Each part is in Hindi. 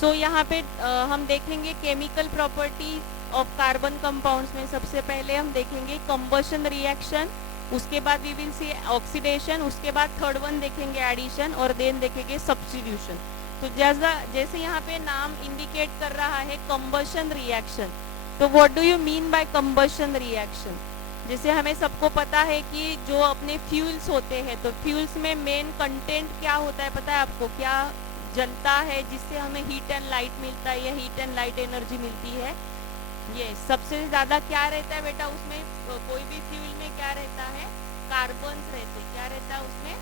सो यहाँ पे हम देखेंगे chemical properties of carbon compounds में सबसे पहले हम देखेंगे कंबशन रिएक्शन, उसके बाद वी विल सी ऑक्सीडेशन, उसके बाद थर्ड वन देखेंगे एडिशन और देन देखेंगे सब्स्टिट्यूशन। तो जैसे यहाँ पे नाम इंडिकेट कर रहा है कंबशन रिएक्शन, तो what do you mean by combustion reaction? जैसे हमें सबको पता है कि जो अपने फ्यूल्स होते हैं, तो फ्यूल्स में मेन कंटेंट क्या होता है पता है आपको? क्या जलता है जिससे हमें हीट एंड लाइट मिलता है या हीट एंड लाइट एनर्जी मिलती है? ये सबसे ज्यादा क्या रहता है बेटा उसमें? कोई भी फ्यूल में क्या रहता है? कार्बन रहते। क्या रहता है उसमें?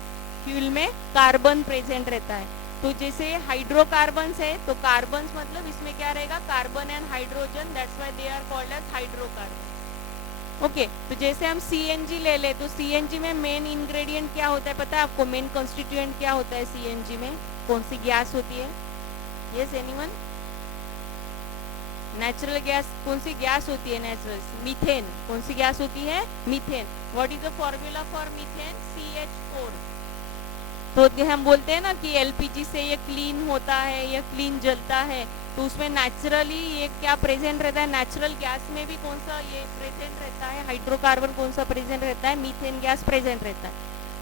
फ्यूल में कार्बन प्रेजेंट रहता है। तो जैसे हाइड्रोकार्बन्स है, तो कार्बन्स मतलब इसमें क्या रहेगा? Carbon and hydrogen, that's why they are called as hydrocarbon. Okay, तो जैसे हम सीएनजी ले ले, तो सीएनजी में मेन इंग्रेडिएंट क्या होता है पता है आपको? मेन कॉन्स्टिट्यूएंट क्या होता है सीएनजी में? कौन सी गैस होती है? Yes anyone? नेचुरल गैस कौन सी गैस होती है? Natural methane. कौन सी गैस होती है? Methane. What is the formula for methane? CH4। तो हम बोलते हैं ना कि एलपीजी से ये क्लीन होता है, ये क्लीन जलता है, तो उसमें नेचुरली ये क्या प्रेजेंट रहता है? नेचुरल गैस में भी कौन सा ये प्रेजेंट रहता है? हाइड्रोकार्बन कौन सा प्रेजेंट रहता है? मीथेन गैस प्रेजेंट रहता है।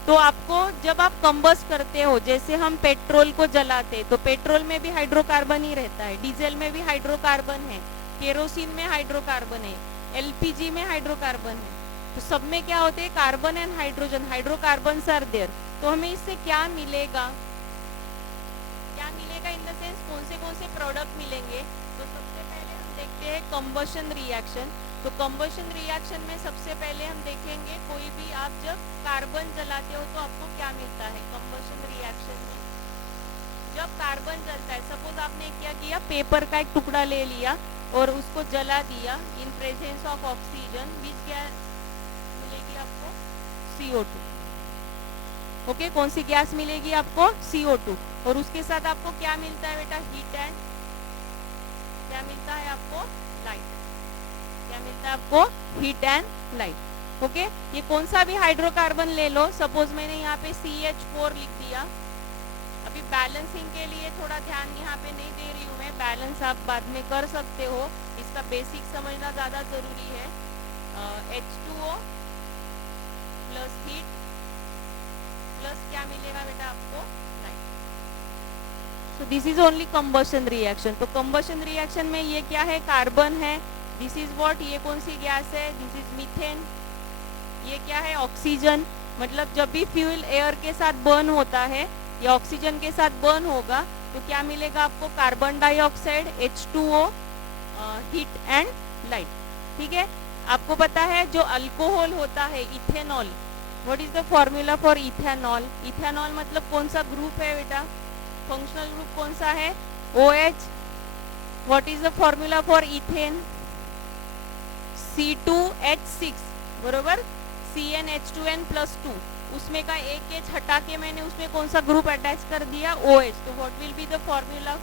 तो आपको जब आप कंबस्ट करते हो, जैसे हम पेट्रोल को जलाते, तो पेट्रोल में भी हाइड्रोकार्बन ही रहता है, डीजल में भी हाइड्रोकार्बन है, केरोसिन में हाइड्रोकार्बन है, एलपीजी में हाइड्रोकार्बन है। तो सब में क्या होते हैं? Carbon and hydrogen, hydrocarbon are there. तो हमें इससे क्या मिलेगा? क्या मिलेगा इन द सेंस कौन से प्रोडक्ट मिलेंगे? तो सबसे पहले हम देखते हैं कंबशन रिएक्शन। तो कंबशन रिएक्शन में सबसे पहले हम देखेंगे, कोई भी आप जब कार्बन जलाते हो तो आपको क्या मिलता है कंबशन रिएक्शन में? जब कार्बन जलता है, सपोज आपने क्या किया, पेपर का एक टुकड़ा ले लिया और उसको जला दिया in presence of oxygen, which gas मिलेगी आपको? CO2। ओके, कौन सी गैस मिलेगी आपको? CO2। और उसके साथ आपको क्या मिलता है बेटा? हीट एंड क्या मिलता है आपको? लाइट। क्या मिलता है आपको? Heat and light. ओके, ये कौन सा भी हाइड्रोकार्बन ले लो, सपोज मैंने यहाँ पे CH4 लिख दिया। अभी बैलेंसिंग के लिए थोड़ा ध्यान यहाँ पे नहीं दे रही हूँ मैं, बैलेंस आप बाद में कर सकते हो, इसका बेसिक समझना ज्यादा जरूरी है। H2O प्लस हीट प्लस क्या मिलेगा बेटा आपको? Light. So this is only combustion reaction. तो कंबशन रिएक्शन में ये क्या है? कार्बन है। This is what? ये कौन सी गैस है? This is methane. ये क्या है? ऑक्सीजन। मतलब जब भी फ्यूल एयर के साथ बर्न होता है या ऑक्सीजन के साथ बर्न होगा, तो क्या मिलेगा आपको? Carbon dioxide, H2O, heat and light. ठीक है, आपको पता है जो अल्कोहल होता है, ethanol, what is the formula for ethanol? Ethanol मतलब कौन सा ग्रुप है बेटा? फंक्शनल ग्रुप कौन सा है? OH। What is the formula for ethane? C2H6, बरोबर? CnH2n+2। उसमें का एक H हटा के मैंने उसमें कौन सा ग्रुप अटैच कर दिया? OH। तो what will be the formula?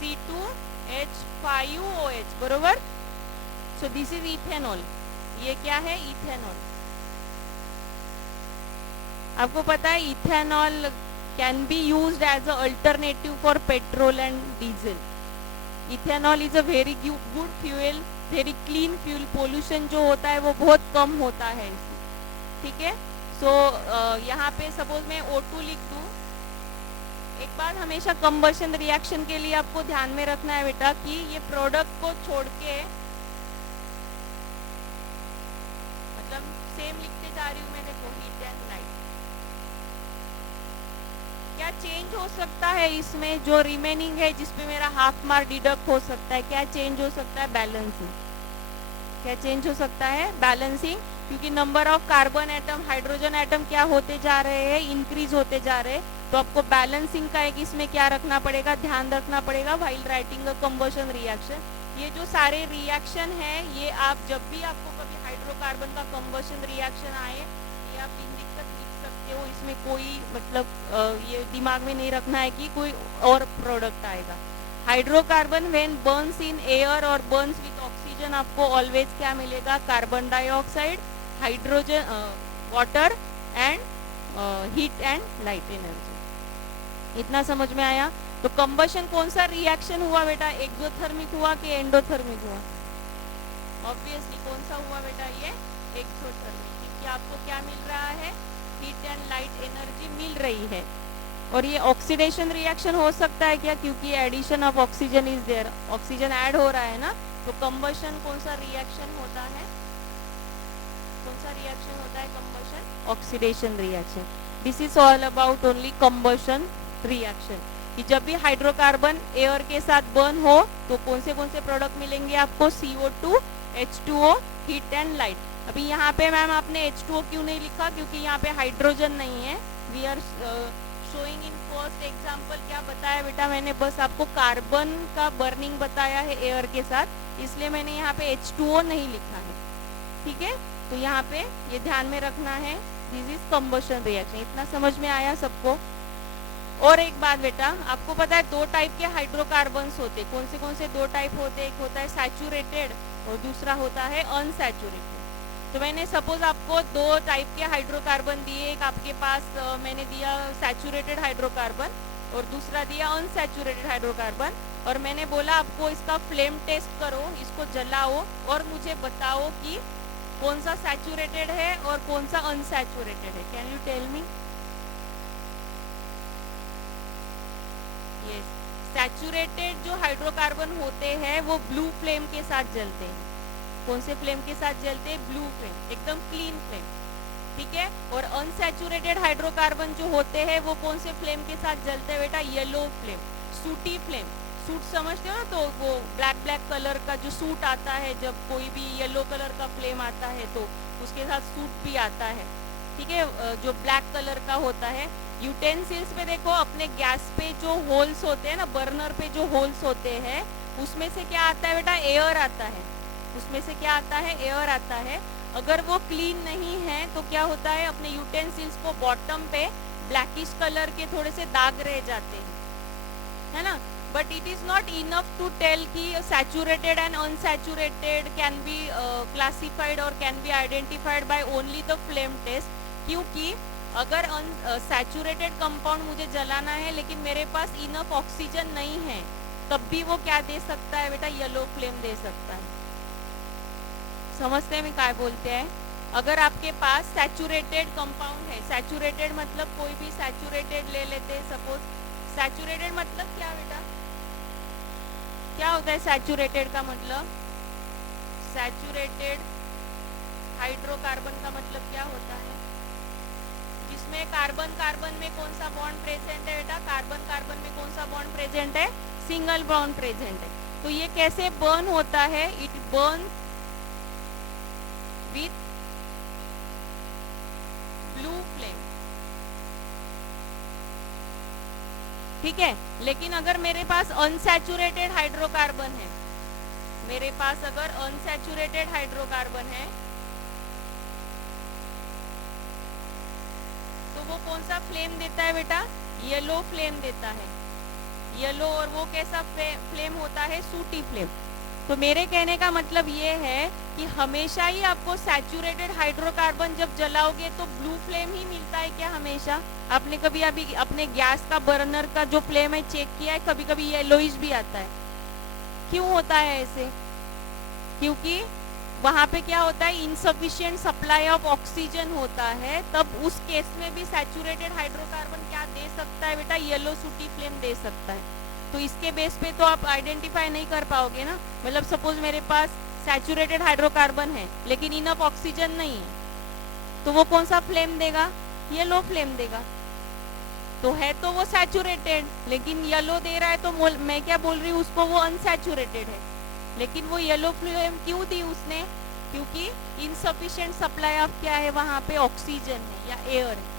C2H5OH, बरोबर? So this is ethanol. ये क्या है? इथेनॉल। आपको पता है ethanol can be used as a alternative for petrol and diesel. Ethanol is a very good fuel, very clean fuel. Pollution जो होता है वो बहुत कम होता है इससे। ठीक है, सो यहाँ पे सपोज मैं O2 लिख दूं। एक बात हमेशा कंबशन रिएक्शन के लिए आपको ध्यान में रखना है बेटा कि ये प्रोडक्ट को छोड़ के, मतलब सेम लिखते जा रही हूँ मैं, देखो हीट एंड लाइट। क्या चेंज हो सकता है इसमें? जो रिमेनिंग है जिसपे मेरा हाफ मार्क डिडक्ट हो सकता है, क्या चेंज हो सकता है? बैलेंसिंग। क्या चेंज हो सकता है? बैलेंसिंग। क्योंकि number of carbon atom, hydrogen atom क्या होते जा रहे हैं? इंक्रीज होते जा रहे हैं। तो आपको बैलेंसिंग का एक इसमें क्या रखना पड़ेगा? ध्यान रखना पड़ेगा while writing a combustion reaction. ये जो सारे रिएक्शन है, ये आप जब भी आपको कभी हाइड्रोकार्बन का कंबशन रिएक्शन आए, ये आप दिक्कत लिख सकते हो। इसमें कोई मतलब ये दिमाग में नहीं रखना है कि कोई और प्रोडक्ट आएगा। Hydrocarbon when Burns in air और बर्न्स विथ ऑक्सीजन, आपको ऑलवेज क्या मिलेगा? Carbon dioxide, hydrogen, water and heat and light energy. इतना समझ में आया? तो कंबशन कौन सा रिएक्शन हुआ बेटा, एक्सोथर्मिक हुआ कि एंडोथर्मिक हुआ? ऑब्वियसली कौन सा हुआ बेटा, ये एक्सोथर्मिक, क्योंकि आपको क्या मिल रहा है, हीट एंड लाइट एनर्जी मिल रही है। और ये ऑक्सीडेशन रिएक्शन हो सकता है क्या, क्योंकि addition of oxygen is there, oxygen add हो रहा है ना। तो कंबशन कौन सा रिएक्शन होता है, कौन सा रिएक्शन होता है combustion, oxidation reaction. This is all about only combustion reaction, कि जब भी हाइड्रोकार्बन एयर के साथ बर्न हो तो कौन से प्रोडक्ट मिलेंगे आपको, CO2, H2O, heat and light. अभी यहाँ पे मैम आपने H2O क्यों नहीं लिखा, क्योंकि यहाँ पे हाइड्रोजन नहीं है। We are showing in first example, क्या बताया बेटा मैंने, बस आपको कार्बन का बर्निंग बताया है एयर के साथ, इसलिए मैंने यहाँ पे H2O नहीं लिखा है, ठीक है। तो यहाँ पे ये ध्यान में रखना है, दिस इज कंबशन रिएक्शन। इतना समझ में आया सबको? और एक बात बेटा, आपको पता है दो टाइप के हाइड्रोकार्बन्स होते, कौन से दो टाइप होते, एक होता है सैचुरेटेड और दूसरा होता है अनसैचुरेटेड। तो मैंने सपोज आपको दो टाइप के हाइड्रोकार्बन दिए, एक आपके पास मैंने दिया सैचुरेटेड हाइड्रोकार्बन और दूसरा दिया अनसैचुरेटेड हाइड्रोकार्बन, और मैंने बोला आपको इसका फ्लेम टेस्ट करो, इसको जलाओ और मुझे बताओ कि कौन सा सैचुरेटेड है और कौन सा अनसैचुरेटेड है। Can you tell me? Yes, saturated जो हाइड्रोकार्बन होते हैं वो ब्लू फ्लेम के साथ जलते हैं। कौन से फ्लेम के साथ जलते हैं? ब्लू फ्लेम, एकदम क्लीन फ्लेम, ठीक है। और अनसैचुरेटेड हाइड्रोकार्बन जो होते हैं वो कौन से फ्लेम के साथ जलते हैं बेटा? येलो फ्लेम, सूटी फ्लेम। सूट समझते हो ना, तो वो ब्लैक कलर का जो सूट आता है, जब कोई भी येलो कलर का फ्लेम आता है तो उसके साथ सूट भी आता है, ठीक है, जो ब्लैक कलर का होता है। यूटेंसिल्स पे देखो, अपने गैस पे जो होल्स होते हैं ना, बर्नर पे जो होल्स होते हैं, उसमें से क्या आता है बेटा? एयर आता है। उसमें से क्या आता है? एयर आता है। अगर वो क्लीन नहीं है तो क्या होता है, अपने यूटेंसिल्स को बॉटम पे ब्लैकिश कलर के थोड़े से दाग रह जाते हैं, है ना। But it is not enough to tell कि saturated and unsaturated can be classified और can be identified by only the flame test, क्योंकि अगर सैचुरेटेड कंपाउंड मुझे जलाना है लेकिन मेरे पास इनफ ऑक्सीजन नहीं है, तब भी वो क्या दे सकता है बेटा? येलो फ्लेम दे सकता है। समझते हैं क्या बोलते हैं? अगर आपके पास सैचुरेटेड कंपाउंड है, सैचुरेटेड मतलब कोई भी सैचुरेटेड ले लेते हैं, सपोज सैचुरेटेड मतलब क्या बेटा, क्या होता है सैचुरेटेड का मतलब? सैचुरेटेड हाइड्रोकार्बन का मतलब क्या होता है? जिसमें कार्बन में कौन सा बॉन्ड प्रेजेंट है बेटा? कार्बन में कौन सा बॉन्ड प्रेजेंट है? सिंगल बॉन्ड प्रेजेंट है। तो ये कैसे बर्न होता है? It burn with blue flame, ठीक है। लेकिन अगर मेरे पास अनसैचुरेटेड हाइड्रोकार्बन है, मेरे पास अगर अनसैचुरेटेड हाइड्रोकार्बन है तो वो कौन सा फ्लेम देता है बेटा? येलो फ्लेम देता है, येलो। और वो कैसा फ्लेम होता है? सूटी फ्लेम। तो मेरे कहने का मतलब ये है कि हमेशा ही आपको सैचुरेटेड हाइड्रोकार्बन जब जलाओगे तो ब्लू फ्लेम ही मिलता है क्या हमेशा? आपने कभी अभी अपने गैस का बर्नर का जो फ्लेम है चेक किया है? कभी कभी येलोइश भी आता है। क्यों होता है ऐसे? क्योंकि वहां पे क्या होता है? इनसफिशिएंट सप्लाई ऑफ ऑक्सीजन होता है। तब उस केस में भी सैचुरेटेड हाइड्रोकार्बन क्या दे सकता है बेटा? येलो सूटी फ्लेम दे सकता है। तो इसके बेस पे तो आप आइडेंटिफाई नहीं कर पाओगे ना। मतलब सपोज मेरे पास सैचुरेटेड हाइड्रोकार्बन है लेकिन इनफ ऑक्सीजन नहीं है, तो वो कौन सा फ्लेम देगा? येलो फ्लेम देगा। तो है तो वो सैचुरेटेड, लेकिन येलो दे रहा है, तो मैं क्या बोल रही हूँ उसको? वो अनसैचुरेटेड है। लेकिन वो येलो फ्लेम क्यों दी उसने? क्योंकि इनसफिशिएंट सप्लाई ऑफ क्या है वहां पे? ऑक्सीजन है या एयर है।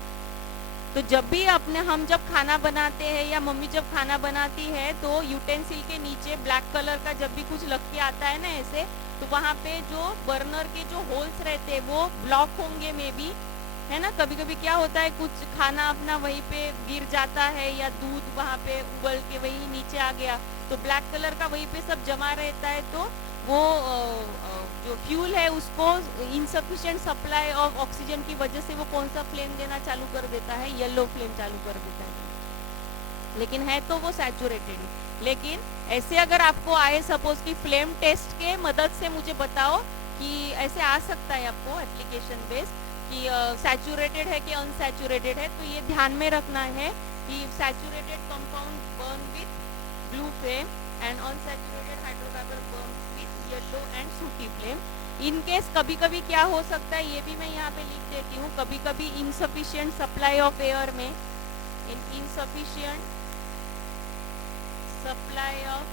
तो जब भी हम जब खाना बनाते हैं या मम्मी जब खाना बनाती है तो यूटेंसिल के नीचे ब्लैक कलर का जब भी कुछ लग के आता है ना ऐसे, तो वहाँ पे जो बर्नर के जो होल्स रहते हैं वो ब्लॉक होंगे मे बी, है ना। कभी कभी क्या होता है, कुछ खाना अपना वहीं पे गिर जाता है या दूध वहाँ पे उबल के वही नीचे आ गया, तो ब्लैक कलर का वहीं पे सब जमा रहता है। तो वो जो फ्यूल है उसको इनसफिशिएंट सप्लाई ऑफ ऑक्सीजन की वजह से वो कौन सा फ्लेम देना चालू कर देता है? येलो फ्लेम चालू कर देता है। लेकिन है तो वो सैचुरेटेड ही। लेकिन ऐसे अगर आपको आए सपोज कि फ्लेम टेस्ट के मदद से मुझे बताओ कि ऐसे आ सकता है आपको एप्लीकेशन बेस कि सैचुरेटेड है कि अनसैचुरेटेड है, तो ये ध्यान में रखना है कि saturated compound burn with blue flame and unsaturated hydrocarbon burn with yellow and सूटी फ्लेम। इन केस कभी कभी क्या हो सकता है ये भी मैं यहाँ पे लिख देती हूँ, कभी कभी इनसफिशिएंट सप्लाई ऑफ एयर में इनसफिशिएंट सप्लाय ऑफ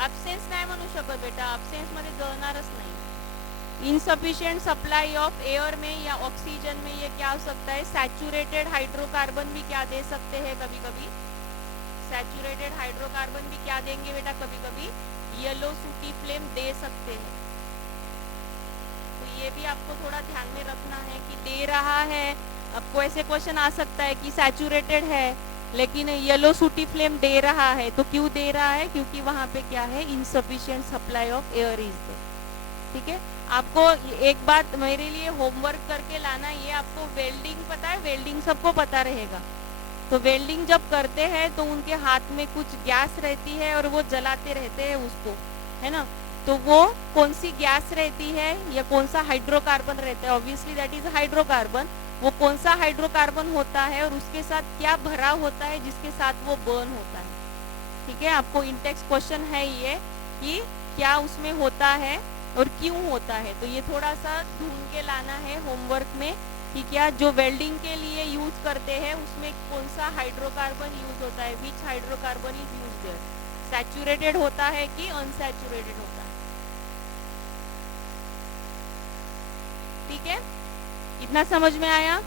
ॲब्सेन्स नाही म्हणू शकत बेटा, ॲब्सेन्स मध्ये जळणारच नाही। इनसफिशिएंट सप्लाई ऑफ एयर में या ऑक्सीजन में ये क्या हो सकता है, सैचुरेटेड हाइड्रोकार्बन भी क्या दे सकते हैं, कभी कभी सैचुरेटेड हाइड्रोकार्बन भी क्या देंगे बेटा, कभी कभी येलो सूटी फ्लेम दे सकते हैं। तो ये भी आपको थोड़ा ध्यान में रखना है कि दे रहा है। आपको ऐसे क्वेश्चन आ सकता है कि सैचुरेटेड है लेकिन येलो सूटी फ्लेम दे रहा है, तो क्यों दे रहा है, क्योंकि वहां पे क्या है, insufficient supply of air is there. ठीक है, आपको एक बात मेरे लिए होमवर्क करके लाना, ये आपको वेल्डिंग पता है, वेल्डिंग सबको पता रहेगा। तो वेल्डिंग जब करते हैं तो उनके हाथ में कुछ गैस रहती है और वो जलाते रहते हैं उसको, है ना, तो वो कौन सी गैस रहती है या कौन सा हाइड्रोकार्बन रहता है, ऑब्वियसली दैट इज हाइड्रोकार्बन। वो कौन सा हाइड्रोकार्बन होता है और उसके साथ क्या भरा होता है जिसके साथ वो बर्न होता है। ठीक है, आपको इंटेक्स क्वेश्चन है ये कि क्या उसमें होता है और क्यों होता है, तो ये थोड़ा सा ढूंढ के लाना है होमवर्क में कि क्या जो वेल्डिंग के लिए यूज करते हैं उसमें कौन सा हाइड्रोकार्बन यूज होता है, which hydrocarbon is use there, saturated होता है कि अनसैचुरेटेड होता है। ठीक है, इतना समझ में आया?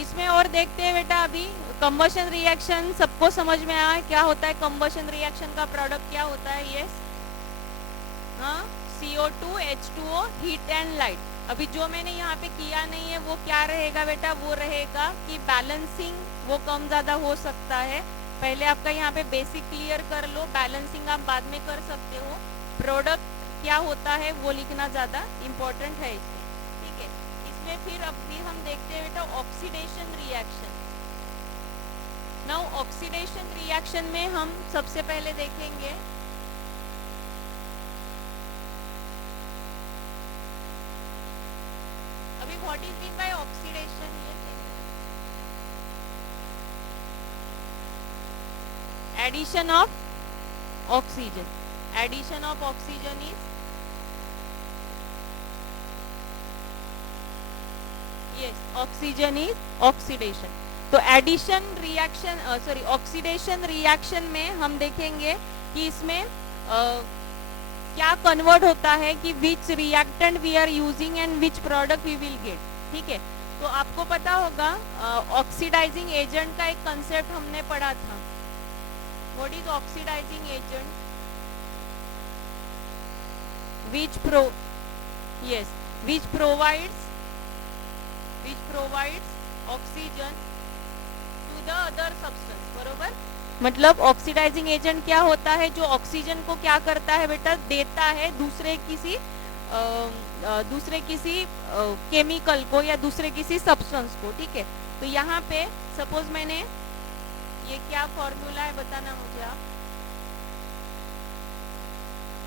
इसमें और देखते हैं बेटा, अभी कंबशन रिएक्शन सबको समझ में आया क्या होता है, कंबशन रिएक्शन का प्रोडक्ट क्या होता है, ये हाँ CO2 H2O heat and light. अभी जो मैंने यहाँ पे किया नहीं है वो क्या रहेगा बेटा, वो रहेगा कि बैलेंसिंग वो कम ज्यादा हो सकता है। पहले आपका यहाँ पे बेसिक क्लियर कर लो, बैलेंसिंग आप बाद में कर सकते हो। प्रोडक्ट क्या होता है वो लिखना ज्यादा इम्पोर्टेंट है इसमें। ठीक है, इसमें फिर अभी हम देखते हैं बेटा oxidation reaction. Now oxidation reaction में हम सबसे पहले देखेंगे अभी what is mean by oxidation. Addition of oxygen, addition of oxygen is yes, oxygen is oxidation. तो addition reaction sorry oxidation reaction में हम देखेंगे कि इसमें क्या कन्वर्ट होता है कि which reactant we are using and which product we will get. ठीक है, तो आपको पता होगा ऑक्सीडाइजिंग एजेंट का एक कंसेप्ट हमने पढ़ा था। What is oxidising agent, which provides oxygen to the other substance। बरोबर, मतलब ऑक्सीडाइजिंग एजेंट क्या होता है, जो ऑक्सीजन को क्या करता है बेटा, देता है दूसरे किसी केमिकल को या दूसरे किसी सब्सटेंस को। ठीक है, तो यहाँ पे सपोज मैंने ये क्या फॉर्मूला है बताना मुझे आप,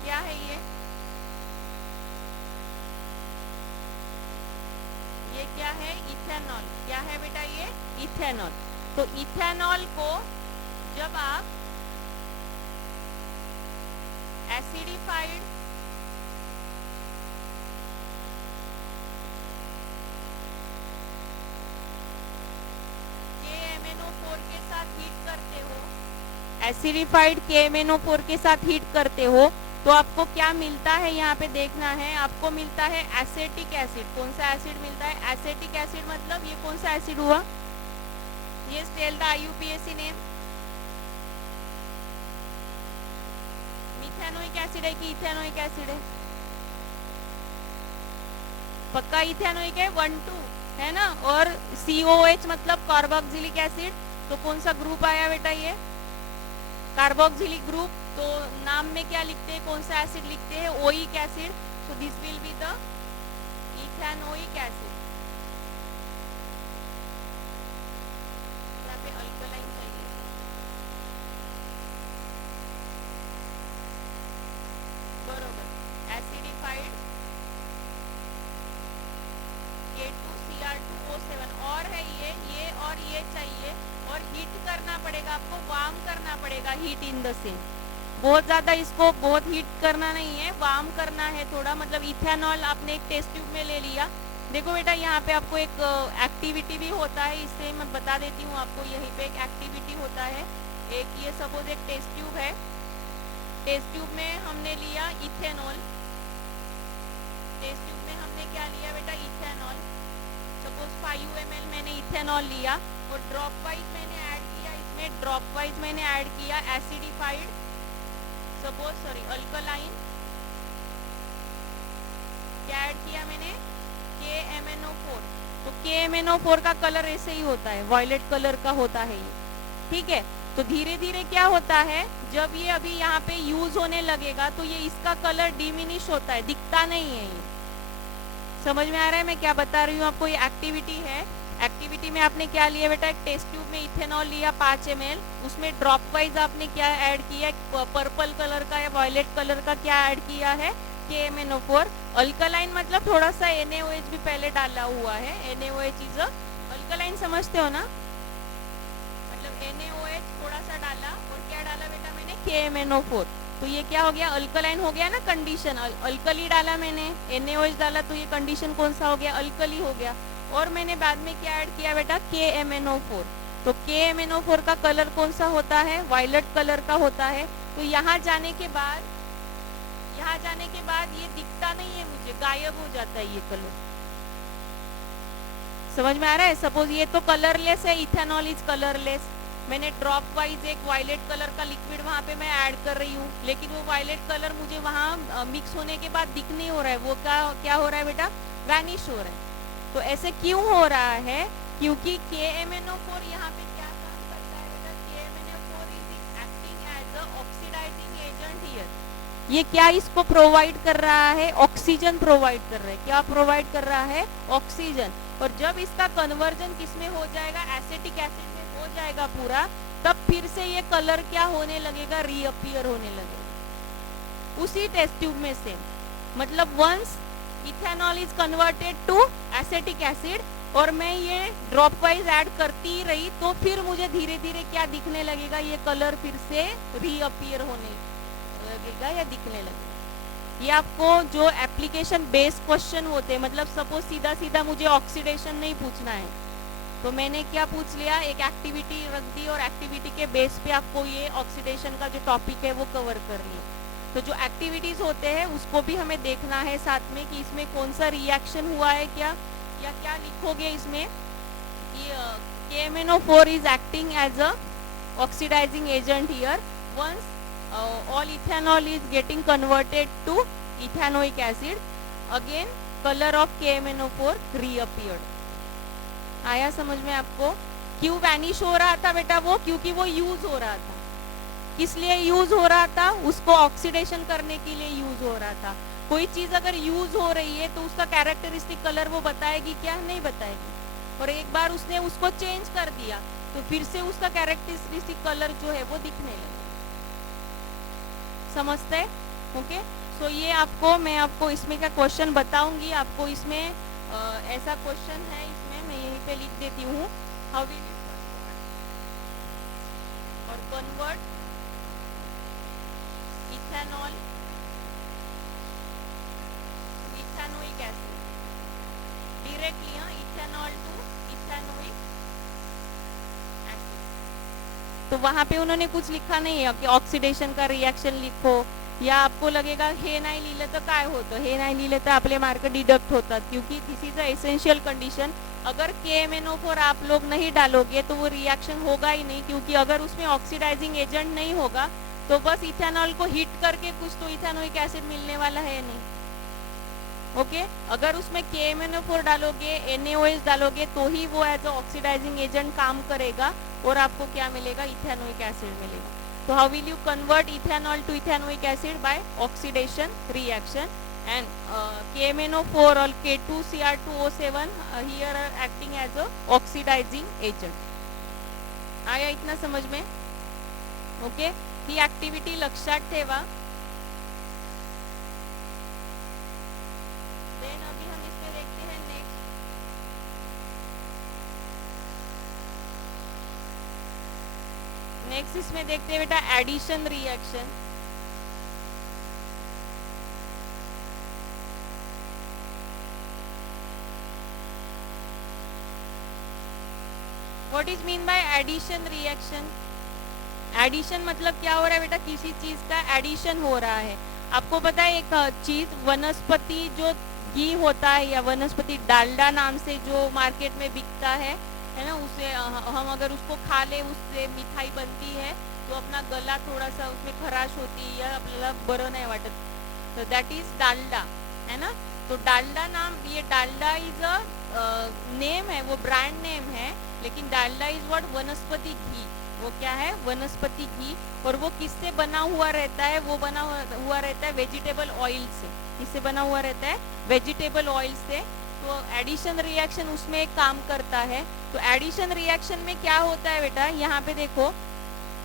क्या है ये क्या है, इथेनॉल। क्या है बेटा ये, इथेनॉल। तो इथेनॉल को जब आप एसिडिफाइड KMnO4 के साथ हीट करते हो, एसिडिफाइड KMnO4 के साथ हीट करते हो, तो आपको क्या मिलता है, यहाँ पे देखना है, आपको मिलता है एसेटिक एसिड। कौन सा एसिड मिलता है, एसेटिक एसिड। मतलब ये कौन सा एसिड हुआ, ये tell the IUPAC name. Methanoic acid है कि इथेनोइक एसिड है, पक्का इथेनोइक है, 1,2 है ना, और COH मतलब कार्बोक्सिलिक एसिड। तो कौन सा ग्रुप आया बेटा, ये कार्बोक्सिलिक ग्रुप। तो नाम में क्या लिखते हैं, कौन सा एसिड लिखते हैं, oic acid. So this will be the ethanoic acid. यहाँ पे अल्कलाइन चाहिए, बरोबर, एसिडिफाइड K2Cr2O7 और है ये और ये चाहिए, और हीट करना पड़ेगा आपको, वार्म करना पड़ेगा, हीट इन द सेम, बहुत ज्यादा इसको बहुत हीट करना नहीं है, वार्म करना है थोड़ा, मतलब इथेनॉल आपने एक टेस्ट ट्यूब में ले लिया। देखो बेटा यहाँ पे आपको एक एक्टिविटी भी होता है, इससे मैं बता देती हूँ आपको, यहीं पे एक एक्टिविटी होता है। एक ये सपोज एक टेस्ट ट्यूब है, टेस्ट ट्यूब में हमने लिया इथेनॉल, टेस्ट ट्यूब में हमने क्या लिया बेटा, इथेनॉल, सपोज 5 ml मैंने इथेनॉल लिया, और ड्रॉप वाइज मैंने ऐड किया, इसमें ड्रॉप वाइज मैंने ऐड किया एसिडिफाइड, सपोज सॉरी अल्कलाइन, क्या ऐड किया मैंने, KMnO4। तो KMnO4 का कलर ऐसे ही होता है, वॉयलेट कलर का होता है ये, ठीक है। तो धीरे धीरे क्या होता है, जब ये अभी यहाँ पे यूज होने लगेगा तो ये इसका कलर डिमिनिश होता है, दिखता नहीं है ये, समझ में आ रहा है मैं क्या बता रही हूँ आपको। ये एक्टिविटी है, एक्टिविटी में आपने क्या लिया बेटा, एक टेस्ट ट्यूब में इथेनॉल लिया 5 ml, उसमें ड्रॉप वाइज आपने क्या ऐड किया, पर्पल कलर का या वॉयलेट कलर का क्या ऐड किया है, KMnO4। अल्कलाइन मतलब थोड़ा सा NaOH भी पहले डाला हुआ है, NaOH इज अल्कलाइन, समझते हो ना, मतलब NaOH थोड़ा सा डाला, और क्या डाला बेटा मैंने, KMnO4। तो ये क्या हो गया, अल्कलाइन हो गया ना कंडीशन, अल्कली डाला मैंने, NaOH डाला, तो ये कंडीशन कौन सा हो गया, अल्कली हो गया। और मैंने बाद में क्या ऐड किया बेटा, KMnO4। तो KMnO4 का कलर कौन सा होता है, वायलेट कलर का होता है। तो यहाँ जाने के बाद ये दिखता नहीं है मुझे, गायब हो जाता है ये कलर, समझ में आ रहा है। सपोज ये तो कलरलेस है, इथेनॉल इज कलरलेस, मैंने ड्रॉप वाइज एक वायलेट कलर का लिक्विड वहाँ पे मैं ऐड कर रही हूँ, लेकिन वो वायलेट कलर मुझे वहाँ मिक्स होने के बाद दिख नहीं हो रहा है, वो क्या हो रहा है बेटा, वैनिश हो रहा है। तो ऐसे क्यों हो रहा है, क्योंकि KMnO4 यहाँ पे क्या काम करता है बेटा, KMnO4 is acting as a oxidizing agent here. ये क्या इसको प्रोवाइड कर रहा है, ऑक्सीजन प्रोवाइड कर रहा है, क्या प्रोवाइड कर रहा है, ऑक्सीजन। और जब इसका कन्वर्जन किसमें हो जाएगा, एसिटिक एसिड में हो जाएगा पूरा, तब फिर से ये कलर क्या होने लगेगा, रीअपियर होने लगेगा उसी टेस्ट ट्यूब में से। मतलब once ethanol is converted to acetic acid, और मैं ये ड्रॉप वाइज ऐड करती रही, तो फिर मुझे धीरे धीरे क्या दिखने लगेगा, ये कलर फिर से रीअपियर होने लगेगा या दिखने लगेगा। ये आपको जो एप्लीकेशन बेस्ड क्वेश्चन होते हैं, मतलब सपोज सीधा सीधा मुझे ऑक्सीडेशन नहीं पूछना है, तो मैंने क्या पूछ लिया, एक एक्टिविटी रख दी, और एक्टिविटी के बेस पे आपको ये ऑक्सीडेशन का जो टॉपिक है वो कवर कर लिया। तो जो एक्टिविटीज होते हैं उसको भी हमें देखना है साथ में, कि इसमें कौन सा रिएक्शन हुआ है क्या, या क्या लिखोगे इसमें कि KMnO4 is acting as a oxidizing agent here, once all ethanol is getting converted to ethanoic acid, again color of KMnO4 reappeared। आया समझ में आपको, क्यों वैनिश हो रहा था बेटा वो, क्योंकि वो यूज हो रहा था। किस लिए यूज हो रहा था, उसको ऑक्सीडेशन करने के लिए यूज हो रहा था। कोई चीज अगर यूज हो रही है तो उसका कैरेक्टरिस्टिक कलर वो बताएगी क्या, नहीं बताएगी। और एक बार उसने उसको चेंज कर दिया तो फिर से उसका कैरेक्टरिस्टिक कलर जो है वो दिखने लगे, समझते, ओके। सो ये आपको, मैं आपको इसमें का क्वेश्चन बताऊंगी आपको, इसमें ऐसा क्वेश्चन है, इसमें मैं यहीं पे लिख देती हूँ, how will you convert ethanol to ethanoic acid directly, ethanol to ethanoic acid. तो वहां पे उन्होंने कुछ लिखा नहीं है कि ऑक्सीडेशन का रिएक्शन लिखो, या आपको लगेगा हे नाही लिहिलं तर काय होतं, हे नाही लिहिलं तर आपले मार्क डिडक्ट होतात, क्योंकि this is a essential condition. अगर KMnO4 आप लोग नहीं डालोगे तो वो रिएक्शन होगा ही नहीं, क्योंकि अगर उसमें ऑक्सीडाइजिंग एजेंट नहीं होगा तो बस इथेनॉल को हीट करके कुछ तो इथेनोइक एसिड मिलने वाला है नहीं, ओके। अगर उसमें KMnO4 डालोगे, NaOH डालोगे, तो ही वो एज अ ऑक्सीडाइजिंग एजेंट काम करेगा और आपको क्या मिलेगा, इथेनोइक एसिड मिलेगा। तो how will you convert ethanol to ethanoic acid, by oxidation reaction. and KMnO4 or K2Cr2O7 here are acting as a oxidizing agent. आया इतना समझ में? ओके, ही ऍक्टिव्हिटी लक्षात ठेवा. देन अभी हम इसमें देखते हैं नेक्स्ट इसमें देखते हैं बेटा addition reaction. What is mean by addition reaction? Addition मतलब क्या हो रहा है बेटा? किसी चीज का एडिशन हो रहा है. आपको पता है एक चीज, वनस्पति जो घी होता है या वनस्पति डालडा नाम से जो मार्केट में बिकता है ना, उसे हम अगर उसको खा ले, उससे मिठाई बनती है तो अपना गला थोड़ा सा उसमें खराश होती है या आपल्याला बरं नाही वाटत, तो दैट इज डालडा, है ना. तो डालडा नाम, ये डालडा इज अ नेम है, वो ब्रांड नेम है, लेकिन डालडा इज व्हाट? वनस्पति घी. वो क्या है? वनस्पति घी. और वो किससे बना हुआ रहता है? वो बना हुआ रहता है वेजिटेबल ऑयल से. किससे बना हुआ रहता है? वेजिटेबल ऑयल से. तो एडिशन रिएक्शन उसमें एक काम करता है. तो एडिशन रिएक्शन में क्या होता है बेटा? यहाँ पे देखो,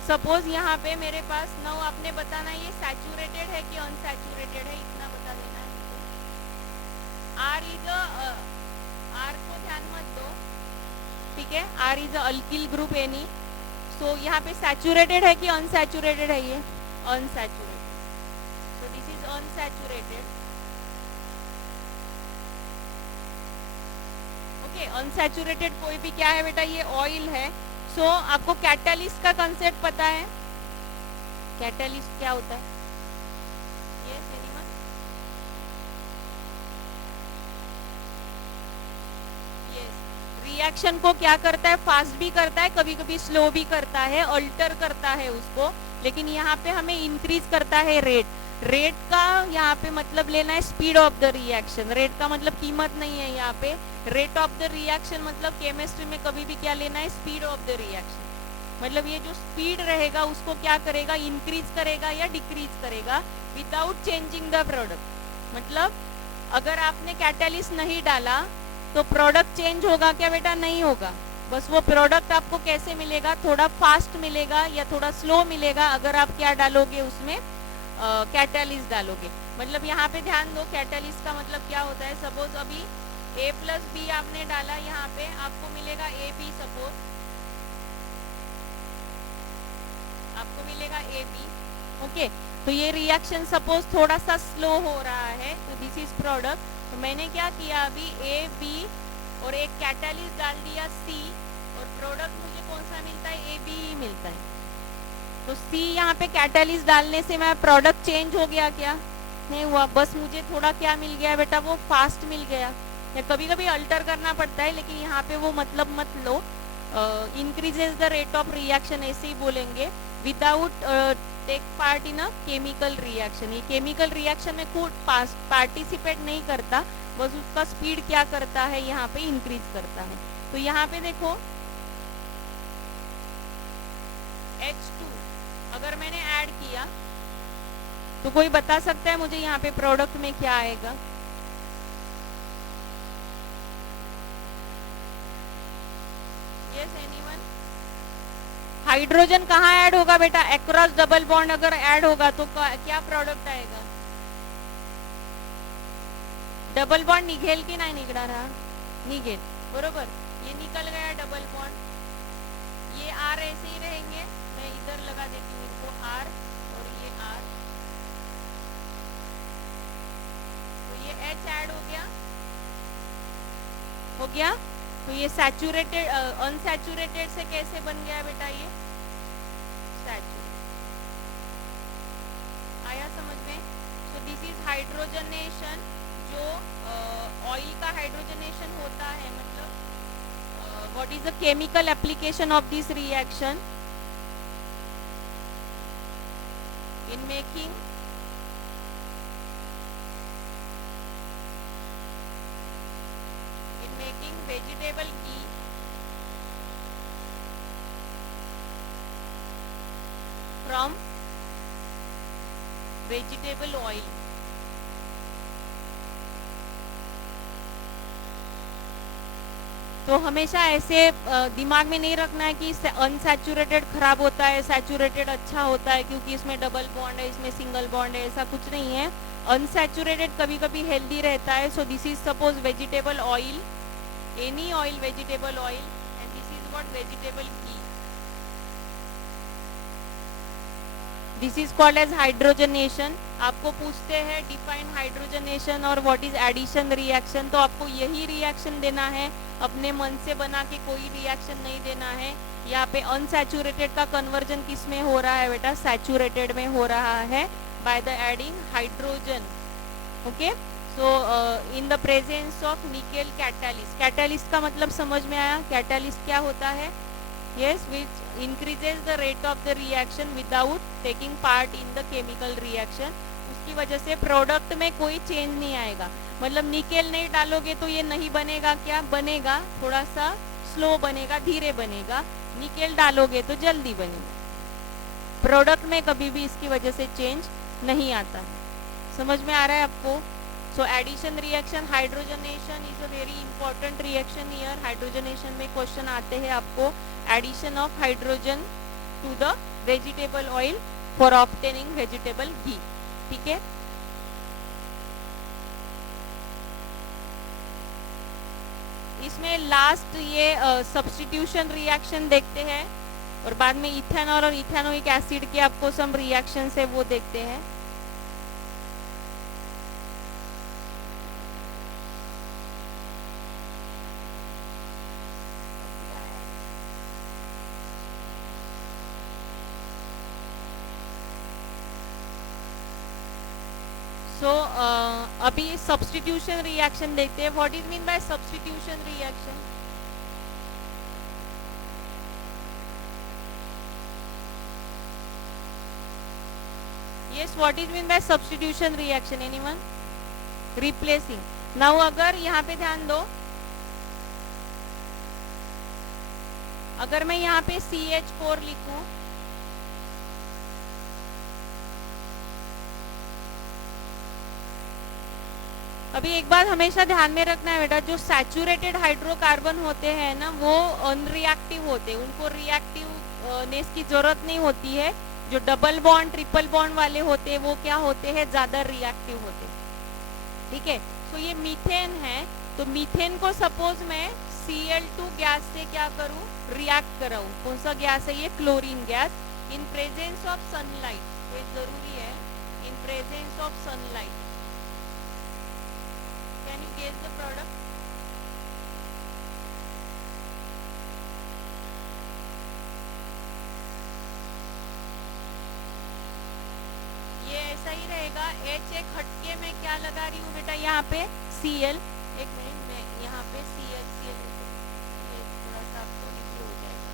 सपोज यहाँ पे मेरे पास नाउ आपने बताना ये सैचुरेटेड है कि अनसैचुरेटेड है, इतना बता देना है. आर इज आर को ध्यान मत दो, ठीक है. R is alkyl group any. So यहाँ पे सैचुरेटेड है कि अनसैचुरेटेड है? ये unsaturated. So this is unsaturated. Okay, unsaturated कोई भी क्या है बेटा? ये ऑयल है. सो आपको कैटालिस्ट का कंसेप्ट पता है? कैटालिस्ट क्या होता है? Yes anyone? यस, रिएक्शन को क्या करता है? फास्ट भी करता है, कभी कभी स्लो भी करता है, अल्टर करता है उसको. लेकिन यहाँ पे हमें इंक्रीज करता है रेट. रेट का यहाँ पे मतलब लेना है speed of the reaction. Rate का मतलब कीमत नहीं है यहाँ पे. रेट ऑफ द रिएक्शन मतलब केमिस्ट्री में कभी भी क्या लेना है? Speed of the reaction. मतलब ये जो स्पीड रहेगा उसको क्या करेगा? इंक्रीज करेगा या डिक्रीज करेगा विदाउट चेंजिंग द प्रोडक्ट. मतलब अगर आपने कैटालिस्ट नहीं डाला तो प्रोडक्ट चेंज होगा क्या बेटा? नहीं होगा. बस वो प्रोडक्ट आपको कैसे मिलेगा? थोड़ा फास्ट मिलेगा या थोड़ा स्लो मिलेगा अगर आप क्या डालोगे उसमें? कैटालिस्ट डालोगे. मतलब यहाँ पे ध्यान दो, कैटालिस्ट का मतलब क्या होता है? सपोज अभी A प्लस बी आपने डाला, यहाँ पे आपको मिलेगा ए बी. सपोज आपको मिलेगा ए बी. ओके, तो ये रिएक्शन सपोज थोड़ा सा स्लो हो रहा है, तो दिस इज प्रोडक्ट. तो मैंने क्या किया अभी? ए बी और एक कैटालिस्ट डाल दिया सी, और प्रोडक्ट मुझे कौन सा मिलता है? ए बी ही मिलता है. तो सी यहाँ पे कैटालिस्ट डालने से मैं प्रोडक्ट चेंज हो गया क्या? नहीं हुआ. बस मुझे थोड़ा क्या मिल गया बेटा? वो फास्ट मिल गया. या कभी कभी अल्टर करना पड़ता है, लेकिन यहाँ पे वो मतलब मत लो. Increases the rate of reaction ऐसे ही बोलेंगे, without take part in a chemical reaction. ये केमिकल रिएक्शन में खुद पार्टिसिपेट नहीं करता, बस उसका स्पीड क्या करता है? यहाँ पे इंक्रीज करता है. तो यहाँ पे देखो H2 अगर मैंने ऐड किया तो कोई बता सकता है मुझे यहाँ पे प्रोडक्ट में क्या आएगा? Yes anyone? हाइड्रोजन कहाँ ऐड होगा बेटा? अक्रॉस डबल बॉन्ड अगर ऐड होगा तो क्या प्रोडक्ट आएगा? डबल बॉन्ड निघेल की नाही निघणार? हा निघेल, बरोबर. ये निकल गया डबल बॉन्ड. ये आर ऐसे ही रहेंगे. मैं इधर लगा देती हूँ इनको आर, और ये आर. तो ये एच ऐड हो गया. हो गया. तो ये सैचुरेटेड अनसैचुरेटेड से कैसे बन गया बेटा? ये सैचुरेटेड. आया समझ में? सो दिस इज हाइड्रोजनेशन. जो ऑयल का हाइड्रोजनेशन होता है, मतलब what is the chemical application of this reaction in making vegetable ghee from vegetable oil. तो हमेशा ऐसे दिमाग में नहीं रखना है कि अनसैचुरेटेड खराब होता है, सैचुरेटेड अच्छा होता है क्योंकि इसमें डबल बॉन्ड है, इसमें सिंगल बॉन्ड है, ऐसा कुछ नहीं है। अनसैचुरेटेड कभी कभी हेल्दी रहता है। So this is suppose vegetable oil, any oil, vegetable oil, and this is what vegetable ghee. This is called as hydrogenation. आपको पूछते हैं डिफाइन हाइड्रोजनेशन और व्हाट इज एडिशन रिएक्शन, तो आपको यही रिएक्शन देना है, अपने मन से बना के कोई रिएक्शन नहीं देना है। यहाँ पे अनसैचुरेटेड का कन्वर्जन किस में हो रहा है बेटा? सैचुरेटेड में हो रहा है by the adding hydrogen. Okay, so in the presence of nickel catalyst. Catalyst का मतलब समझ में आया? कैटालिस्ट क्या होता है? yes, which increases the rate of the reaction without taking part in the chemical reaction। उसकी वजह से प्रोडक्ट में कोई चेंज नहीं आएगा। मतलब निकेल नहीं डालोगे तो ये नहीं बनेगा, क्या बनेगा? थोड़ा सा स्लो बनेगा, धीरे बनेगा। निकेल डालोगे तो जल्दी बनेगा। प्रोडक्ट में कभी भी इसकी वजह से चेंज नहीं आता है। समझ में आ रहा है आपको? So addition reaction, hydrogenation is a very important reaction here. Hydrogenation में क्वेश्चन आते हैं आपको, addition of hydrogen to the vegetable oil for obtaining vegetable ghee. ठीक है, इसमें लास्ट ये सब्स्टिट्यूशन रिएक्शन देखते हैं और बाद में इथेनॉल और इथेनोइक एसिड के आपको सम रिएक्शन है वो देखते हैं। सो अभी सब्स्टिट्यूशन रिएक्शन देखते हैं। What is mean bye substitution reaction? Yes, what is mean bye substitution reaction? Anyone? Replacing. Now अगर यहाँ पे ध्यान दो, अगर मैं यहाँ पे CH4 लिखूं, अभी एक बात हमेशा ध्यान में रखना है बेटा, जो सैचुरेटेड हाइड्रोकार्बन होते हैं ना वो अनरिएक्टिव होते हैं, उनको रिएक्टिवनेस की जरूरत नहीं होती है। जो डबल बॉन्ड ट्रिपल बॉन्ड वाले होते हैं वो क्या होते हैं? ज्यादा रिएक्टिव होते हैं। ठीक है, तो ये मीथेन है, तो मीथेन को सपोज मैं Cl2 गैस से क्या करूं? रिएक्ट कराऊं। कौन सा गैस है ये? Chlorine gas. In presence of sunlight, तो ये जरूरी है, in presence of sunlight. Can you guess the product? ये ऐसा ही रहेगा। H एक हटके में क्या लगा रही हूँ बेटा? यहाँ पे Cl। एक मिनट, मैं यहाँ पे Cl ये थोड़ा सा आपको नीचे हो जाएगा।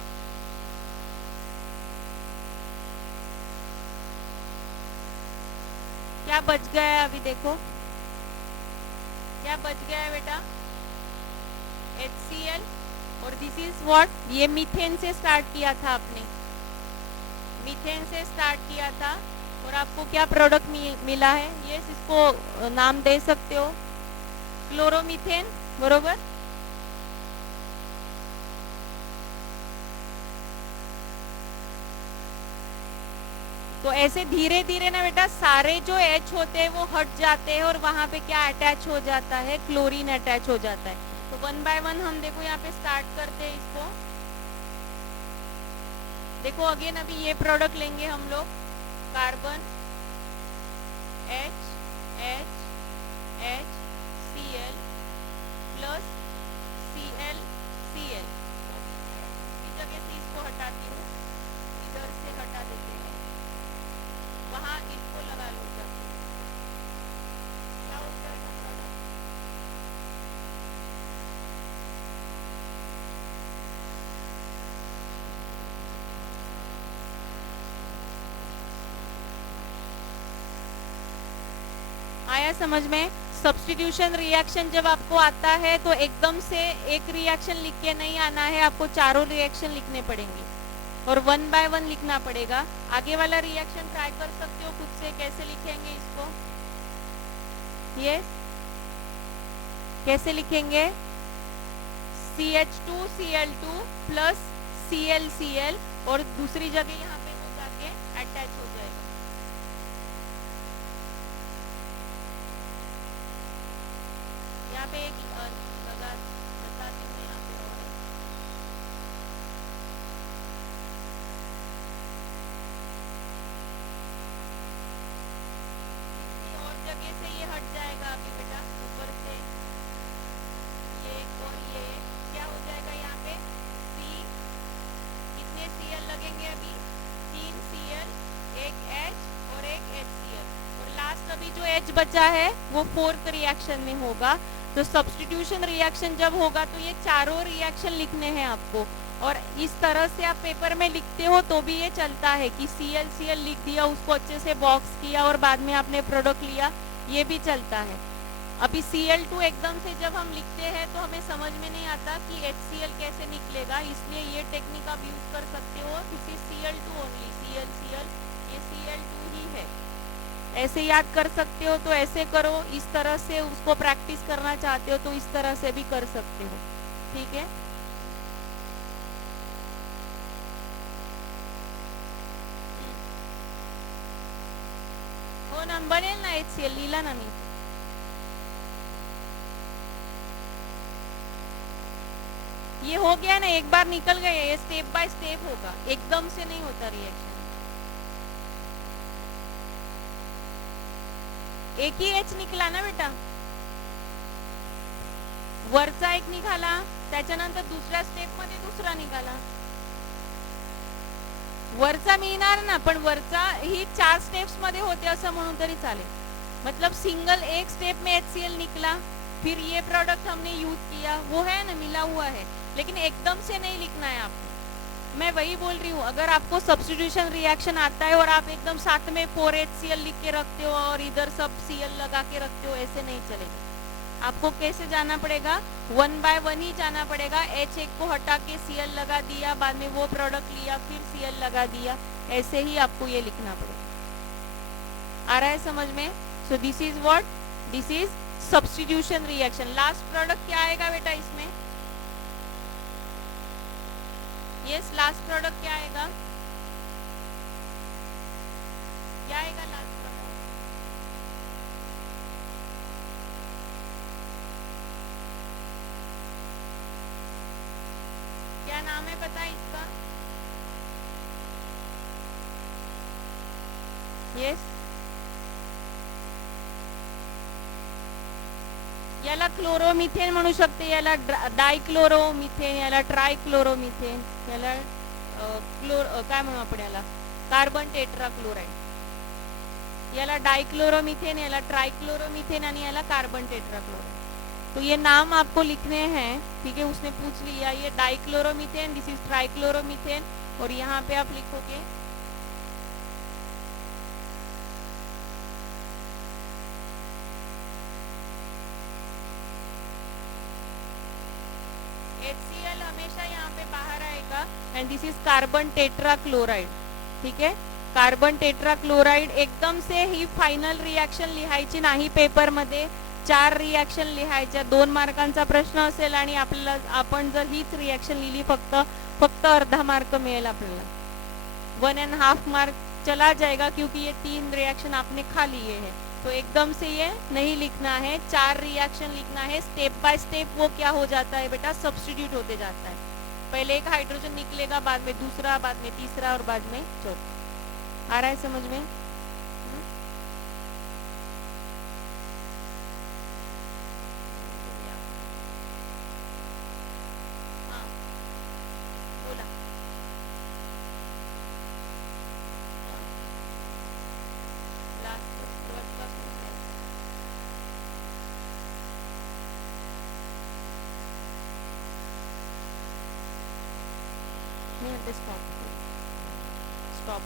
क्या बच गया है? अभी देखो क्या बच गया है बेटा? HCl। और दिस इज व्हाट? ये मीथेन से स्टार्ट किया था आपने, मीथेन से स्टार्ट किया था और आपको क्या प्रोडक्ट मिला है? यस, इसको नाम दे सकते हो, क्लोरोमीथेन, बरोबर। तो ऐसे धीरे धीरे ना बेटा सारे जो H होते हैं वो हट जाते हैं और वहां पे क्या अटैच हो जाता है? क्लोरीन अटैच हो जाता है। तो वन बाय वन हम देखो यहाँ पे स्टार्ट करते हैं इसको। देखो अगेन अभी ये प्रोडक्ट लेंगे हम लोग, carbon H H H Cl plus Cl Cl। इस जगह से इसको हटाती हूँ, इधर से हटा देते हैं, वहां इसको लगा लो। क्या हो जाएगा प्रोडक्ट? आया समझ में? सब्स्टिट्यूशन रिएक्शन जब आपको आता है तो एकदम से एक रिएक्शन लिख के नहीं आना है, आपको चारों रिएक्शन लिखने पड़ेंगे और वन बाय वन लिखना पड़ेगा। आगे वाला रिएक्शन ट्राई कर सकते हो खुद से, कैसे लिखेंगे इसको? यस, कैसे लिखेंगे? CH2Cl2 प्लस ClCl और दूसरी जगह यहाँ पे वो जाके अटैच हो जाएगा। यहाँ पे एक लगा बताती हूँ यहाँ पे और जगह से ये हट जाएगा अभी बेटा, ऊपर से ये और ये क्या हो जाएगा यहाँ पे C, कितने Cl लगेंगे अभी 3 Cl, एक H और एक HCl, और लास्ट अभी जो H बचा है वो फोर्थ रिएक्शन में होगा। तो सब्स्टिट्यूशन रिएक्शन जब होगा तो ये चारों रिएक्शन लिखने हैं आपको, और इस तरह से आप पेपर में लिखते हो तो भी ये चलता है कि ClCl लिख दिया, उसको अच्छे से बॉक्स किया और बाद में आपने प्रोडक्ट लिया, ये भी चलता है। अभी Cl2 एकदम से जब हम लिखते हैं तो हमें समझ में नहीं आता कि HCl कैसे निकलेगा, इसलिए ये टेक्निक आप यूज कर सकते हो। This is Cl2 only, ClCl ये Cl2 ही है। ऐसे याद कर सकते हो तो ऐसे करो, इस तरह से उसको प्रैक्टिस करना चाहते हो तो इस तरह से भी कर सकते हो, ठीक है। हो ना, बनेल ना HCl, लिहिला ना मी। ये हो गया ना, एक बार निकल गया, ये स्टेप बाय स्टेप होगा, एकदम से नहीं होता रिएक्शन। एक ही H निकला ना बेटा, वरचा एक निघाला, त्याच्यानंतर दुसऱ्या स्टेप मध्ये दुसरा निघाला, वरचा मिळणार ना, पण वरचा ही 4 स्टेप्स मध्ये होते असं म्हणून तरी चालेल। मतलब सिंगल एक स्टेप में HCl निकला, फिर ये प्रोडक्ट हमने यूज किया, वो है ना, मिला हुआ है, लेकिन एकदम से नहीं लिखना है आपको। मैं वही बोल रही हूँ, अगर आपको सब्स्टिट्यूशन रिएक्शन आता है और आप एकदम साथ में 4HCl लिख के रखते हो और इधर सब Cl लगा के रखते हो, ऐसे नहीं चलेगा। आपको कैसे जाना पड़ेगा, 1 बाय 1 ही जाना पड़ेगा। H1 को हटा के Cl लगा दिया, बाद में वो प्रोडक्ट लिया, फिर Cl लगा दिया, ऐसे ही आपको ये लिखना पड़ेगा। आ रहा है समझ में? सो this is what, this is substitution reaction. Last product क्या आएगा बेटा इसमें? यस, लास्ट प्रोडक्ट क्या आएगा? क्या आएगा लास्ट प्रोडक्ट? क्या नाम है पता है इसका? यस, याला क्लोरोमिथेन म्हणू शकते, याला डायक्लोरोमिथेन, याला ट्रायक्लोरोमिथेन, याला काय म्हणू आपण याला, कार्बन टेट्राक्लोराइड, याला डाइक्लोरोमीथेन, याला ट्राइक्लोरोमीथेन आणि याला कार्बन टेट्राक्लोराइड। तो ये नाम आपको लिखने हैं, ठीक है। उसने पूछ लिया ये डाइक्लोरोमीथेन, दिस इज ट्राइक्लोरोमीथेन, और यहाँ पे आप लिखोगे HCl हमेशा यहाँ पे बाहर आएगा, and this is carbon tetrachloride, ठीक है। कार्बन टेट्राक्लोराइड एकदम से ही फायनल रिएक्शन लिहायची नाही पेपर मध्ये, 4 रिएक्शन लिहायच्या, 2 मार्कांचा प्रश्न असेल आणि आपल्याला आपण जर हीच रिएक्शन लिहिली फक्त अर्धा मार्क मिळेल आपल्याला, 1.5 मार्क चला जाएगा, क्योंकि ये 3 रिएक्शन आपने खा लिए हैं। तो एकदम से ये नहीं लिखना है, 4 रिएक्शन लिखना है, स्टेप बाय स्टेप वो क्या हो जाता है बेटा, सब्स्टिट्यूट होते जाता है। पहले एक हाइड्रोजन निकलेगा, बाद में दूसरा, बाद में तीसरा और बाद में चौथा। आ रहा है समझ में? हाँ, बोला। नहीं, stop.